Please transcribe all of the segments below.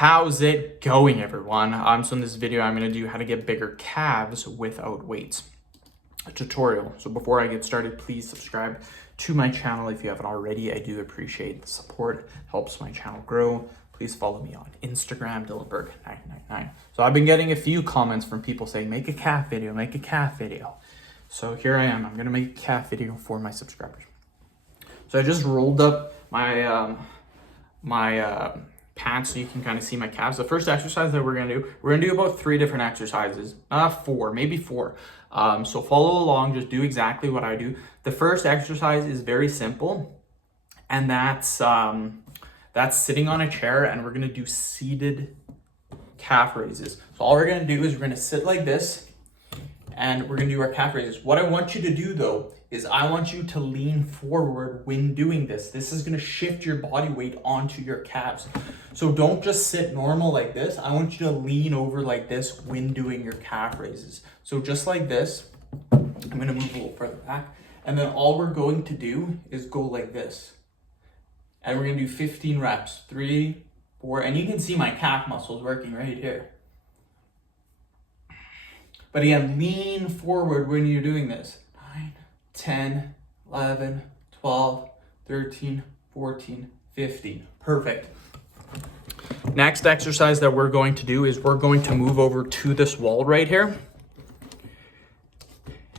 How's it going, everyone? So in this video, I'm going to do how to get bigger calves without weights, a tutorial. So before I get started, please subscribe to my channel if you haven't already. I do appreciate the support, helps my channel grow. Please follow me on Instagram, Dylanberg999. So I've been getting a few comments from people saying, make a calf video, make a calf video. So here I am, I'm going to make a calf video for my subscribers. So I just rolled up my pants so you can kind of see my calves. The first exercise that we're gonna do about 3 different exercises, 4, maybe 4. So follow along, just do exactly what I do. The first exercise is very simple, and that's sitting on a chair, and we're gonna do seated calf raises. So all we're gonna do is we're gonna sit like this, and we're gonna do our calf raises. What I want you to do though is I want you to lean forward when doing this. This is gonna shift your body weight onto your calves. So don't just sit normal like this. I want you to lean over like this when doing your calf raises. So just like this, I'm gonna move a little further back. And then all we're going to do is go like this. And we're gonna do 15 reps, 3, 4, and you can see my calf muscles working right here. But again, lean forward when you're doing this. 9, 10, 11, 12, 13, 14, 15. Perfect. Next exercise that we're going to do is we're going to move over to this wall right here.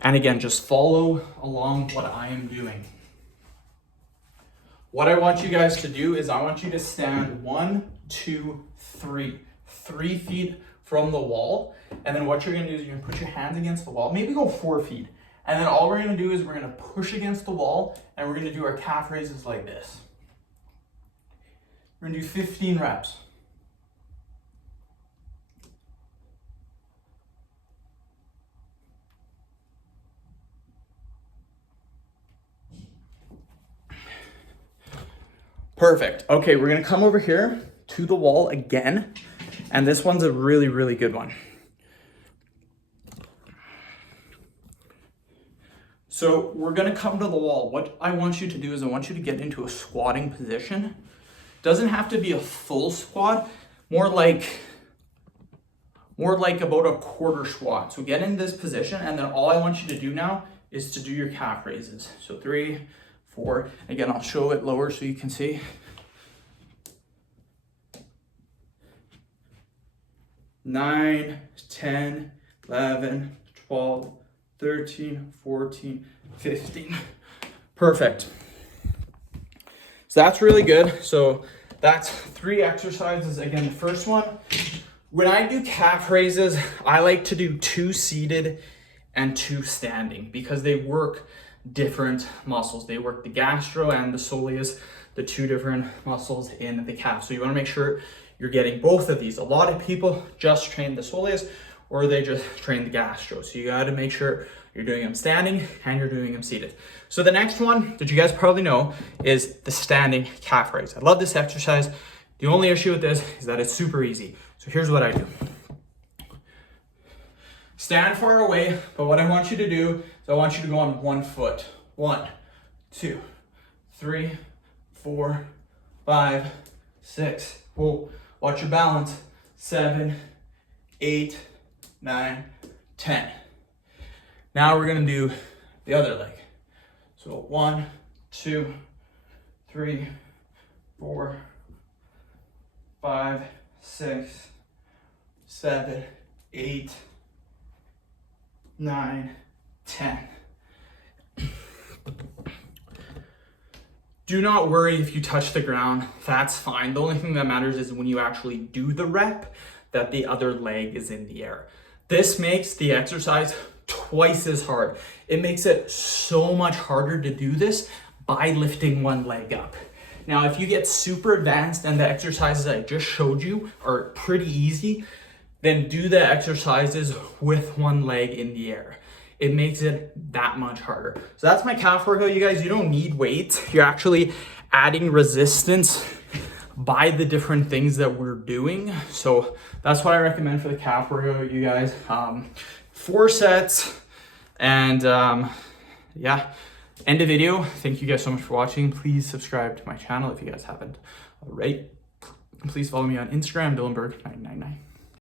And again, just follow along what I am doing. What I want you guys to do is I want you to stand 1, 2, 3. 3 feet from the wall. And then what you're gonna do is you're gonna put your hands against the wall, maybe go 4 feet. And then all we're gonna do is we're gonna push against the wall and we're gonna do our calf raises like this. We're gonna do 15 reps. Perfect. Okay, we're gonna come over here to the wall again. And this one's a really, really good one. So we're gonna come to the wall. What I want you to do is I want you to get into a squatting position. Doesn't have to be a full squat, more like about a quarter squat. So get in this position, and then all I want you to do now is to do your calf raises. So 3, 4, again, I'll show it lower so you can see. 9, 10, 11, 12, 13, 14, 15. Perfect. So that's really good. So that's 3 exercises. Again, the first one, when I do calf raises, I like to do 2 seated and 2 standing because they work different muscles. They work the gastro and the soleus, the 2 different muscles in the calf. So you want to make sure you're getting both of these. A lot of people just train the soleus or they just train the gastro. So you got to make sure you're doing them standing and you're doing them seated. So the next one that you guys probably know is the standing calf raise. I love this exercise. The only issue with this is that it's super easy. So here's what I do. Stand far away, but what I want you to do is I want you to go on 1 foot. 1, 2, 3, 4, 5, 6. Whoa, watch your balance. 7, 8, 9, 10. Now we're gonna do the other leg. So 1, 2, 3, 4, 5, 6, 7, 8, 9, 10. Do not worry if you touch the ground, that's fine. The only thing that matters is when you actually do the rep, that the other leg is in the air. This makes the exercise twice as hard. It makes it so much harder to do this by lifting 1 leg up. Now, if you get super advanced and the exercises I just showed you are pretty easy, then do the exercises with 1 leg in the air. It makes it that much harder. So that's my calf workout, you guys. You don't need weights. You're actually adding resistance by the different things that we're doing. So that's what I recommend for the calf workout, you guys. 4 sets, and yeah, end the video. Thank you guys so much for watching. Please subscribe to my channel if you guys haven't already. And please follow me on Instagram, Dylanberg999.